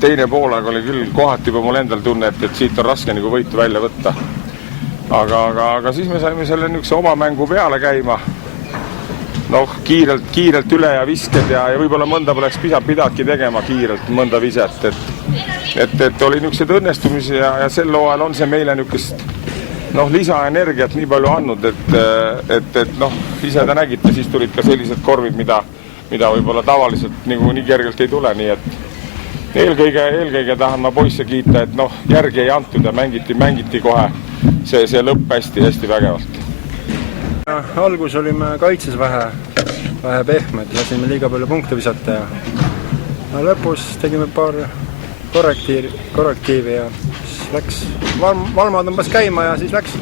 Teine poolaeg oli küll kohati juba mul endal tunne, et siit on raske nagu võitu välja võtta. Aga siis me saime selle niisuguse oma mängu peale käima. Kiirelt üle ja visked ja võib-olla mõnda poleks pidadki tegema kiirelt mõnda viset. Et oli niisugused õnnestumisi ja sel hooajal on see meile niisugust lisaenergiat nii palju andnud, et ise te nägite, siis tulid ka sellised korvid, mida võib-olla tavaliselt nii kergelt ei tule, nii et eelkõige tahan ma poisse kiita, et järgi ei antud ja mängiti kohe see lõpp hästi vägevalt. Algus olime kaitses vähe pehmed, lasime liiga palju punkte visata ja lõpus tegime paar korrektiivi ja siis läks, valma tõmbas käima ja siis läks.